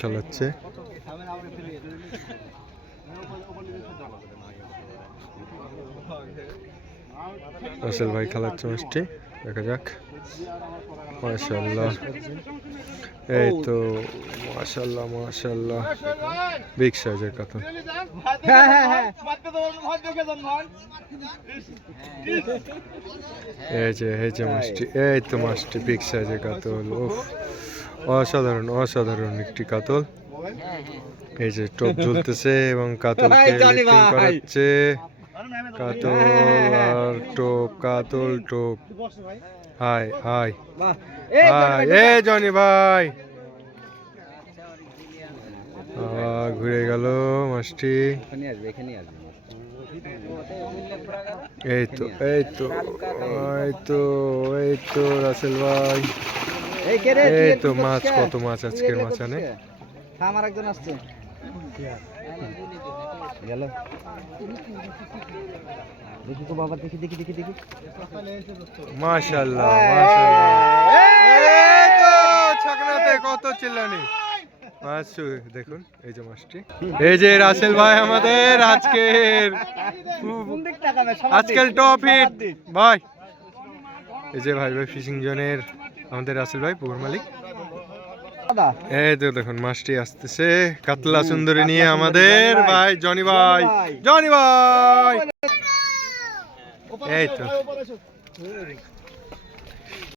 খেলাচ্ছে। রাসেল ভাই খেলাচ্ছে মাছটি, দেখা যাক। মাশাআল্লাহ, এই তো মাশাআল্লাহ মাশাআল্লাহ, বিগ সাইজের কাতল। এই যে মাছটি, এই তো মাছটি বিগ সাইজের কাতল। উফ, অসাধারণ অসাধারণ একটি কাতল। এই যে টোপ ঝুলতেছে এবং কাতলকে লিফটিং করাচ্ছে। কাতল আর টোপ, কাতল টোপ। হাই হাই হাই, এ জনি ভাই, ঘুরে গেল মাছটি। এই তো এই তো এই তো এই তো রাসেল ভাই, এই তো মাছ, কত মাছ আজকের মাছানে। আমার একজন আসছে গেল, দেখি তো বাবা, দেখি দেখি দেখি দেখি। মাশাআল্লাহ মাশাআল্লাহ, এই তো ছাকনাতে কত চিল্লানি মাছ। দেখুন এই যে মাছটি, এই যে রাসেল ভাই আমাদের আজকের টপ হিট ভাই। এই যে ভাই ভাই ফিশিং জোনের আমাদের রাসেল ভাই, পুকুর মালিক। এই তো দেখুন মাছটি আসতেছে, কাতলা সুন্দরী নিয়ে আমাদের ভাই জনি ভাই, জনি ভাই। এই তো